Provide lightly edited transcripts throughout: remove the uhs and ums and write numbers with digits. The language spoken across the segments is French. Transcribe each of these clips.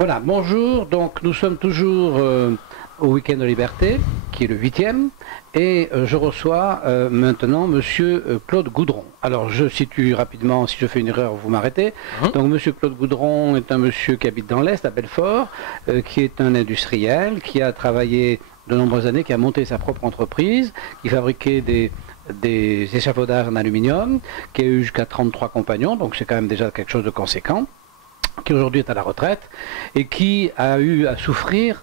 Voilà, bonjour, donc nous sommes toujours au Week-end de Liberté, qui est le 8e, et je reçois maintenant Monsieur Claude Goudron. Alors je situe rapidement, si je fais une erreur, vous m'arrêtez. Donc Monsieur Claude Goudron est un monsieur qui habite dans l'Est, à Belfort, qui est un industriel, qui a travaillé de nombreuses années, qui a monté sa propre entreprise, qui fabriquait des échafaudages en aluminium, qui a eu jusqu'à 33 compagnons, donc c'est quand même déjà quelque chose de conséquent, qui aujourd'hui est à la retraite et qui a eu à souffrir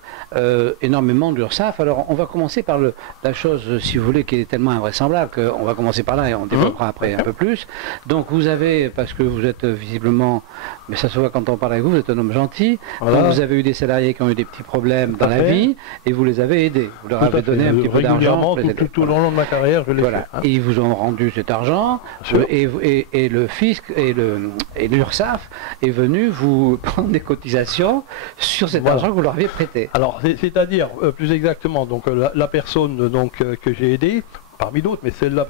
énormément de l'URSSAF. Alors on va commencer par la chose, si vous voulez, qui est tellement invraisemblable qu'on va commencer par là et on développera après un peu plus. Donc vous avez, parce que vous êtes visiblement, mais ça se voit quand on parle avec vous, vous êtes un homme gentil, voilà. Donc vous avez eu des salariés qui ont eu des petits problèmes dans la vie et vous les avez aidés. Vous leur avez donné un petit peu d'argent. Tout au long de ma carrière, je l'ai fait. Hein. Et ils vous ont rendu cet argent et le fisc et l'URSSAF est venu vous prendre des cotisations sur cet argent que vous leur aviez prêté. Alors, c'est-à-dire, plus exactement, donc la personne que j'ai aidée, parmi d'autres, mais celle-là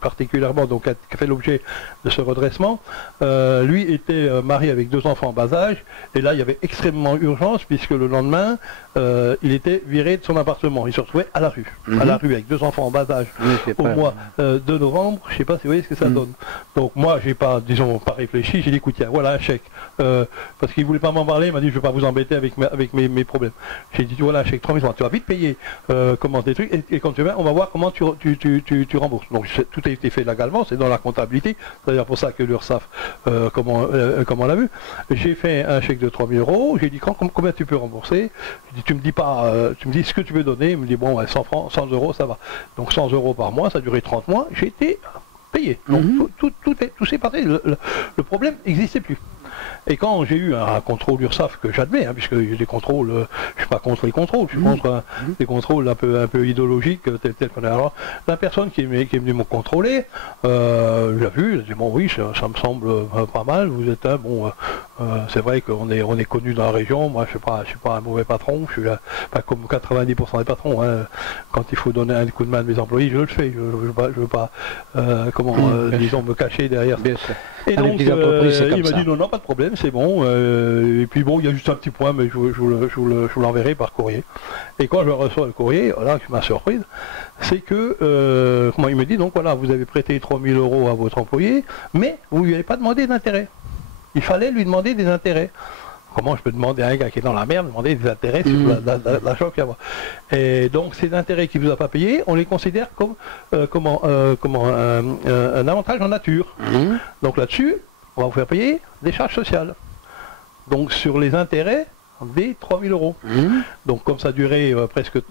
particulièrement, donc, qui a fait l'objet de ce redressement, lui était marié avec 2 enfants en bas âge, et là il y avait extrêmement urgence, puisque le lendemain, il était viré de son appartement, il se retrouvait à la rue, avec 2 enfants en bas âge, au mois de novembre, je ne sais pas si vous voyez ce que ça donne. Donc moi, j'ai pas, disons, pas réfléchi, j'ai dit, écoute, tiens, voilà un chèque, parce qu'il ne voulait pas m'en parler, il m'a dit, je ne vais pas vous embêter avec mes problèmes. J'ai dit, voilà un chèque, 3 000 €, tu vas vite payer comment tes trucs, et quand tu viens, on va voir comment tu rembourses. Donc tout a été fait légalement, c'est dans la comptabilité, c'est d'ailleurs pour ça que l'URSSAF, comment l'a vu. J'ai fait un chèque de 3 000 €, j'ai dit combien tu peux rembourser, j'ai dit tu me dis ce que tu veux donner, il me dit bon 100 francs, 100 €, ça va. Donc 100 € par mois, ça a duré 30 mois, j'ai été payé. Donc tout s'est passé, le problème n'existait plus. Et quand j'ai eu un contrôle URSSAF que j'admets, hein, puisque des contrôles, je ne suis pas contre les contrôles, je suis contre des contrôles un peu idéologiques, tel qu'on a. Alors, la personne qui est venue me contrôler, l'a vu, elle a dit bon oui, ça me semble pas mal, vous êtes un bon, c'est vrai qu'on est connu dans la région, moi je suis pas un mauvais patron, je suis là, pas comme 90% des patrons, hein, quand il faut donner un coup de main à mes employés, je le fais, je veux pas disons me cacher derrière. Et donc il m'a dit non, pas de problème, c'est bon, et puis bon, il y a juste un petit point, mais je vous l'enverrai par courrier. Et quand je reçois le courrier, là, ma surprise, c'est que, comment il me dit, donc voilà, vous avez prêté 3 000 € à votre employé, mais vous ne lui avez pas demandé d'intérêt. Il fallait lui demander des intérêts. Comment je peux demander à un gars qui est dans la merde, demander des intérêts sur l'argent qu'il y a? Et donc ces intérêts qu'il ne vous a pas payés, on les considère comme un avantage en nature. Donc là-dessus, on va vous faire payer des charges sociales. Donc sur les intérêts des 3 000 €. Donc comme ça a duré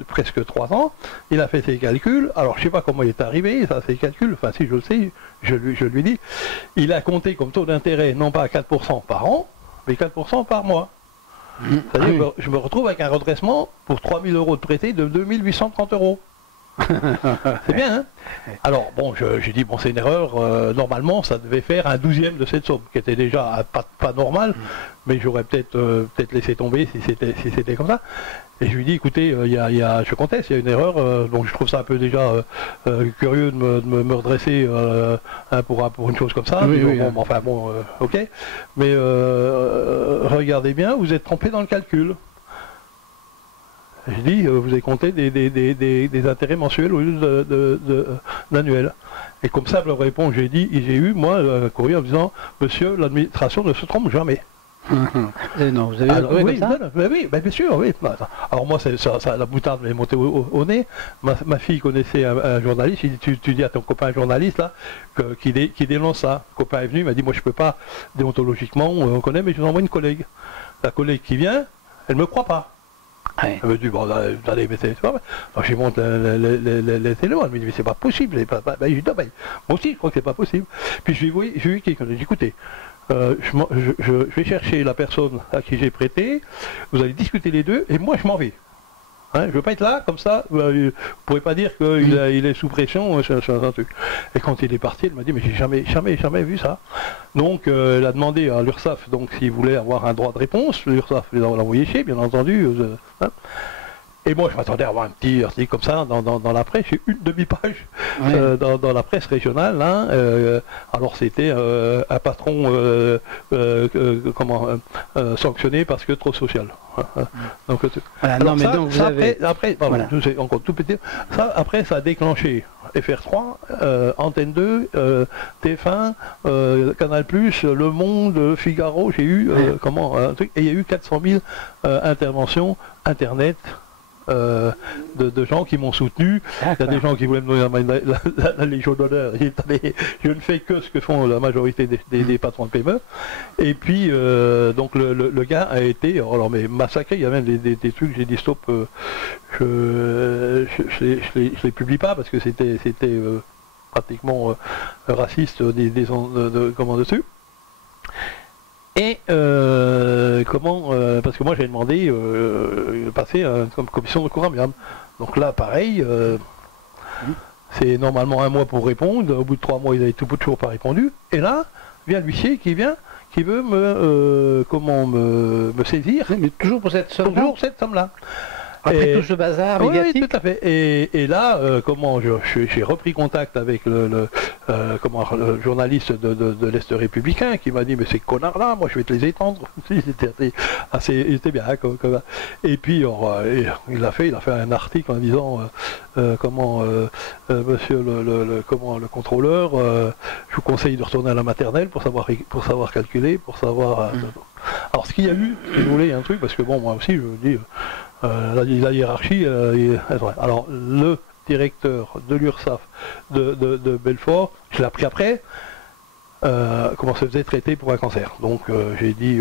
presque 3 ans, il a fait ses calculs. Alors je ne sais pas comment il est arrivé, ça ses calculs, enfin si je le sais, je lui dis, il a compté comme taux d'intérêt non pas à 4% par an, mais 4% par mois. C'est-à-dire que je me retrouve avec un redressement pour 3 000 € de prêté de 2 830 €. C'est bien, hein? Alors, bon, j'ai dit, bon, c'est une erreur, normalement, ça devait faire un 12e de cette somme, qui était déjà pas normal, mais j'aurais peut-être laissé tomber si c'était comme ça. Et je lui dis, écoutez, je conteste, il y a une erreur, donc je trouve ça un peu déjà curieux de me redresser pour une chose comme ça. Enfin bon, ok. Mais regardez bien, vous êtes trompé dans le calcul. Je dis, vous avez compté des intérêts mensuels au lieu d'annuels. Et comme ça, me répond, j'ai eu, moi, un courrier en disant, monsieur, l'administration ne se trompe jamais. Non, vous avez oui, ça oui, bien sûr, oui. Alors moi, la boutade m'est montée au nez. Ma fille connaissait un journaliste, il dit, tu dis à ton copain journaliste, là, qui dénonce ça. Le copain est venu, il m'a dit, moi je peux pas, déontologiquement, on connaît, mais je vous envoie une collègue. La collègue qui vient, elle ne me croit pas. Elle me dit, bon, allez, mettez ça. Alors je monte les téléphone, elle me dit, mais c'est pas possible. Je dis, non, moi aussi, je crois que c'est pas possible. Puis je lui ai vu quelqu'un, j'ai dit, écoutez, je vais chercher la personne à qui j'ai prêté, vous allez discuter les deux, et moi je m'en vais. Hein, je ne veux pas être là, comme ça, vous ne pourrez pas dire qu'il est sous pression, un truc. Et quand il est parti, il m'a dit, mais j'ai jamais vu ça. Donc, elle a demandé à l'URSSAF, donc s'il voulait avoir un droit de réponse, l'URSSAF l'a envoyé chez, bien entendu. Et moi, je m'attendais à avoir un petit article comme ça dans la presse. J'ai une demi-page dans la presse régionale. Hein, alors, c'était un patron sanctionné parce que trop social. Donc, voilà, alors non, mais ça, donc vous ça, avez... après, Voilà. encore tout petit. Ça, après, ça a déclenché FR3, Antenne 2, TF1, Canal+, Le Monde, Figaro. J'ai eu un truc, et il y a eu 400 000 interventions Internet. De gens qui m'ont soutenu. Il y a des gens qui voulaient me donner la Légion d'honneur. Je ne fais que ce que font la majorité des patrons de PME. Et puis, donc le gars a été alors, mais massacré. Il y a même des trucs, j'ai dit stop, je les publie pas parce que c'était pratiquement raciste comment dessus. Et parce que moi j'ai demandé de passer comme commission de recours amiable. Donc là pareil, c'est normalement 1 mois pour répondre, au bout de 3 mois ils avaient toujours pas répondu, et là vient l'huissier qui veut me saisir. Mais toujours pour cette somme-là. Toujours cette somme-là. Après tout ce bazar médiatique. Oui, tout à fait. Et là, j'ai repris contact avec le journaliste de l'Est républicain qui m'a dit mais ces connards-là, moi je vais te les étendre. Il était bien. Et puis il a fait un article en disant monsieur le contrôleur, je vous conseille de retourner à la maternelle pour savoir calculer, pour savoir. Alors ce qu'il y a eu, si vous voulez, un truc, parce que bon, moi aussi je vous dis. La hiérarchie, alors le directeur de l'URSSAF de Belfort, je l'ai appris après, comment se faisait traiter pour un cancer. Donc j'ai dit,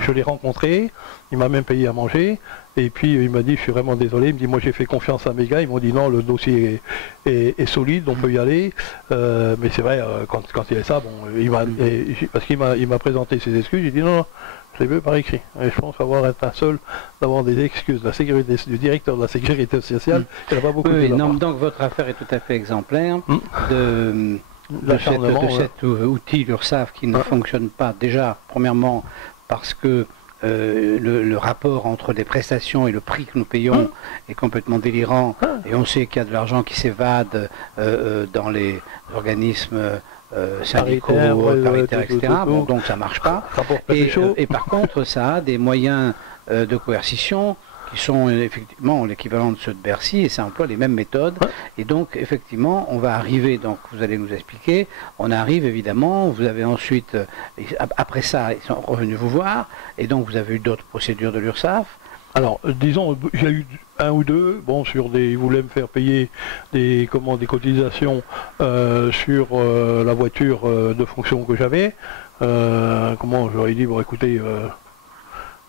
je l'ai rencontré, il m'a même payé à manger, et puis il m'a dit, je suis vraiment désolé, il me dit, moi j'ai fait confiance à mes gars, ils m'ont dit non, le dossier est solide, on peut y aller, mais c'est vrai, quand il y a ça, bon, parce qu'il m'a présenté ses excuses, j'ai dit non, je l'ai vu par écrit. Et je pense avoir été un seul d'avoir des excuses de la sécurité, du directeur de la sécurité sociale. Il n'y a pas beaucoup de non, donc votre affaire est tout à fait exemplaire de cet outil l'URSSAF qui ne fonctionne pas. Déjà, premièrement, parce que le rapport entre les prestations et le prix que nous payons est complètement délirant. Et on sait qu'il y a de l'argent qui s'évade dans les organismes syndicaux, paritaires, etc. Bon, donc ça ne marche pas. Et par contre, ça a des moyens de coercition qui sont effectivement l'équivalent de ceux de Bercy, et ça emploie les mêmes méthodes. Et donc, effectivement, on va arriver, donc vous allez nous expliquer, on arrive évidemment, vous avez ensuite, après ça, ils sont revenus vous voir, et donc vous avez eu d'autres procédures de l'URSSAF. Alors, disons, j'ai eu 1 ou 2, bon, ils voulaient me faire payer des cotisations sur la voiture de fonction que j'avais. J'aurais dit, bon, écoutez,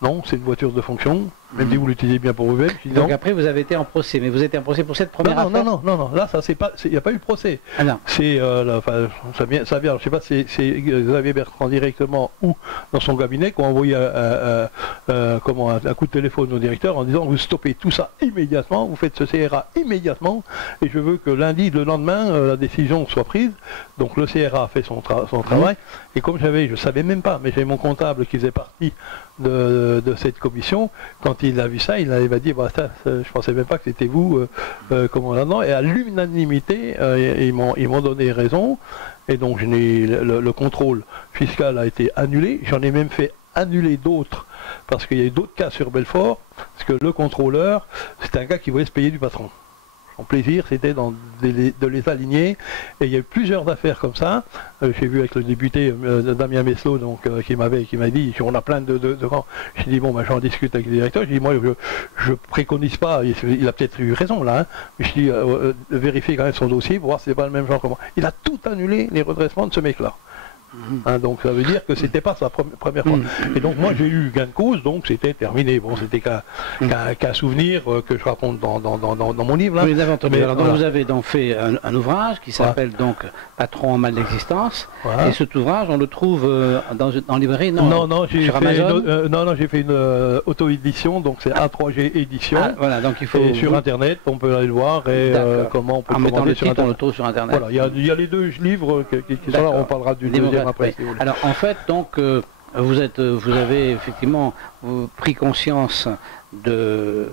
non, c'est une voiture de fonction, même si vous l'utilisez bien pour vous-même. Donc après, vous avez été en procès, mais vous êtes en procès pour cette première affaire? Non, là, ça, il n'y a pas eu de procès. Ah non. C'est, ça vient, je ne sais pas si c'est Xavier Bertrand directement ou dans son cabinet qui a envoyé un coup de téléphone au directeur en disant, vous stoppez tout ça immédiatement, vous faites ce CRA immédiatement, et je veux que lundi, le lendemain, la décision soit prise. Donc le CRA a fait son travail, et comme je ne savais même pas, mais j'ai mon comptable qui faisait partie de cette commission, quand il a vu ça, il m'a dit, bah, je ne pensais même pas que c'était vous, là-dedans, et à l'unanimité, ils m'ont donné raison, et donc le contrôle fiscal a été annulé, j'en ai même fait annuler d'autres, parce qu'il y a eu d'autres cas sur Belfort, parce que le contrôleur, c'était un gars qui voulait se payer du patron. Son plaisir, c'était de les aligner. Et il y a eu plusieurs affaires comme ça. J'ai vu avec le député Damien Meslot, qui m'a dit, on a plein de grands. J'ai dit, bon, j'en discute avec le directeur. J'ai dit, moi, je préconise pas, il a peut-être eu raison là, mais je dis, vérifier quand même son dossier pour voir si c'est pas le même genre que moi. Il a tout annulé, les redressements de ce mec-là. Donc ça veut dire que c'était pas sa première fois. Et donc moi j'ai eu gain de cause, donc c'était terminé. Bon, c'était qu'un souvenir que je raconte dans mon livre. Là. Vous les avez entendus. Alors donc, vous avez donc fait un ouvrage qui s'appelle donc Patron en mal d'existence. Et cet ouvrage, on le trouve dans librairie, non, sur Amazon. J'ai fait une auto-édition, donc c'est A3G édition. Voilà, donc il faut. Et sur Internet, on peut aller le voir et comment on peut commander sur Internet. On le trouve sur Internet. Voilà, il y a les 2 livres qui sont là. On parlera du deuxième après. Si vous voulez. Alors en fait, donc vous avez effectivement pris conscience de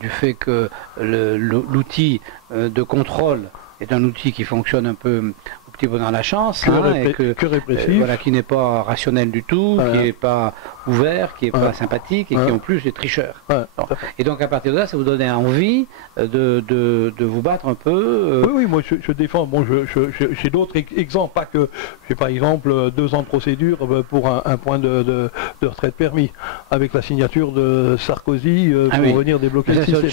du fait que l'outil de contrôle est un outil qui fonctionne un petit peu dans la chance, que répressif, voilà, qui n'est pas rationnel du tout, qui n'est pas ouvert, qui n'est pas sympathique et qui en plus est tricheur. Et donc à partir de là, ça vous donnait envie de vous battre un peu. Oui, moi je défends. Bon, j'ai d'autres exemples, pas que j'ai par exemple 2 ans de procédure pour un point de retraite permis, avec la signature de Sarkozy pour venir débloquer le système.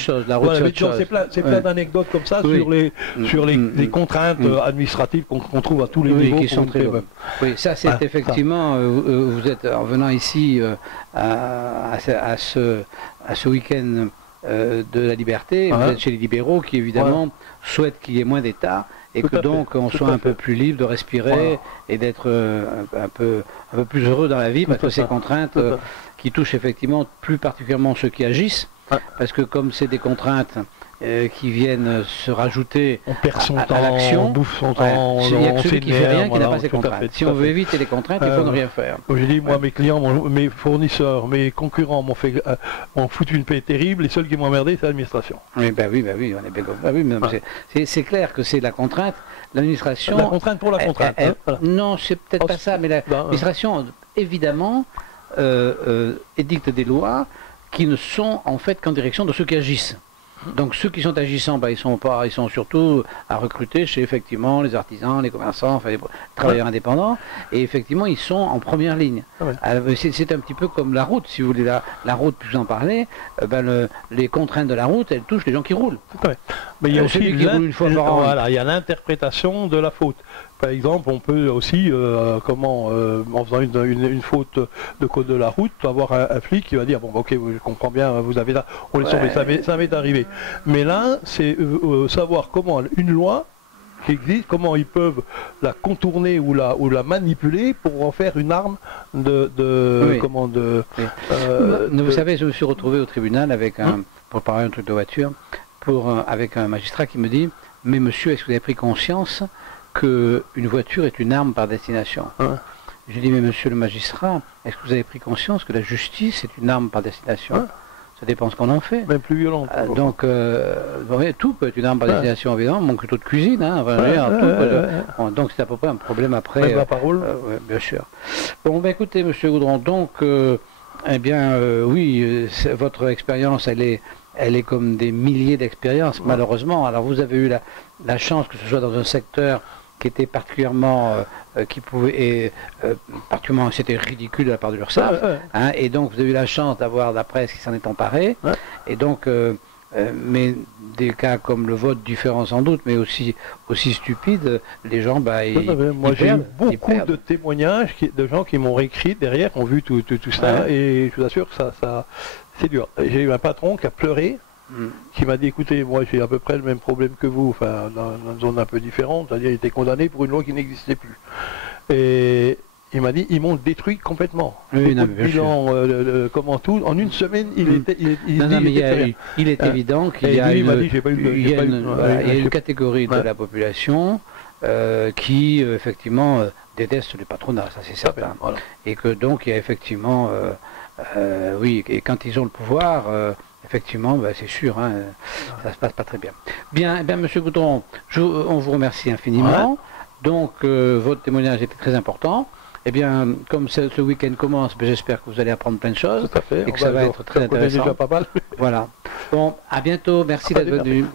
C'est plein d'anecdotes comme ça sur les contraintes administratives qu'on trouve à tous les niveaux. Qui sont très bonnes. Oui, ça c'est effectivement, vous êtes en venant ici à ce week-end de la liberté, vous êtes chez les libéraux qui évidemment souhaitent qu'il y ait moins d'État et que donc on soit un peu plus libre de respirer et d'être un peu plus heureux dans la vie, parce que ces contraintes qui touchent effectivement plus particulièrement ceux qui agissent, parce que comme c'est des contraintes qui viennent se rajouter on perd son temps, à l'action, on bouffe son temps, il n'y a que celui qui fait rien qui n'a pas ses contraintes. Si on veut éviter les contraintes, il faut ne rien faire. J'ai dit, moi, mes clients, mes fournisseurs, mes concurrents m'ont foutu une paix terrible, les seuls qui m'ont emmerdé, c'est l'administration. Oui, on est bien comme c'est clair que c'est la contrainte. L'administration... La contrainte pour la contrainte. Non, c'est peut-être pas ça, mais l'administration, évidemment, édicte des lois qui ne sont en fait qu'en direction de ceux qui agissent. Donc ceux qui sont agissants, ils sont surtout à recruter chez effectivement les artisans, les commerçants, enfin les travailleurs indépendants, et effectivement ils sont en première ligne. C'est un petit peu comme la route, si vous voulez, la route, puis vous en parler, les contraintes de la route, elles touchent les gens qui roulent. Mais il y a aussi il y a l'interprétation de la faute. Par exemple, on peut aussi, en faisant une faute de code de la route, avoir un flic qui va dire, bon, ok, je comprends bien, vous avez là, on est sauvé, ça m'est arrivé. Mais là, c'est savoir comment une loi qui existe, comment ils peuvent la contourner ou la manipuler pour en faire une arme vous savez, je me suis retrouvé au tribunal pour parler un truc de voiture, avec un magistrat qui me dit, mais monsieur, est-ce que vous avez pris conscience qu'une voiture est une arme par destination? Je dis, mais monsieur le magistrat, est-ce que vous avez pris conscience que la justice est une arme par destination? Ça dépend ce qu'on en fait. Même plus violente. Donc, tout peut être une arme par destination, évidemment. Mon couteau de cuisine, donc c'est à peu près un problème après. Même la parole. Bien sûr. Bon, écoutez, monsieur Goudron, donc, oui, votre expérience, elle est comme des milliers d'expériences, malheureusement. Alors, vous avez eu la chance que ce soit dans un secteur qui était particulièrement, particulièrement, c'était ridicule de la part de l'URSSAF, et donc vous avez eu la chance d'avoir la presse qui s'en est emparée, et donc, mais des cas comme le vote différents sans doute, mais aussi stupides, les gens, moi j'ai eu beaucoup de témoignages de gens qui m'ont réécrit derrière, ont vu tout ça, et je vous assure que ça c'est dur. J'ai eu un patron qui a pleuré, qui m'a dit, écoutez, moi j'ai à peu près le même problème que vous, enfin dans une zone un peu différente, c'est-à-dire il était condamné pour une loi qui n'existait plus. Et il m'a dit, ils m'ont détruit complètement. Bilan, comment tout, en une semaine, il est évident qu'il y a une catégorie de la population qui effectivement déteste le patronat, ça c'est certain. Et que donc il y a effectivement, et quand ils ont le pouvoir, effectivement, c'est sûr, ça se passe pas très bien. Bien, monsieur Goudron, on vous remercie infiniment. Donc, votre témoignage était très important. Eh bien, comme ce week-end commence, j'espère que vous allez apprendre plein de choses. Tout à fait. Et que ça va être très intéressant. Déjà pas mal. Voilà. Bon, à bientôt. Merci d'être venu.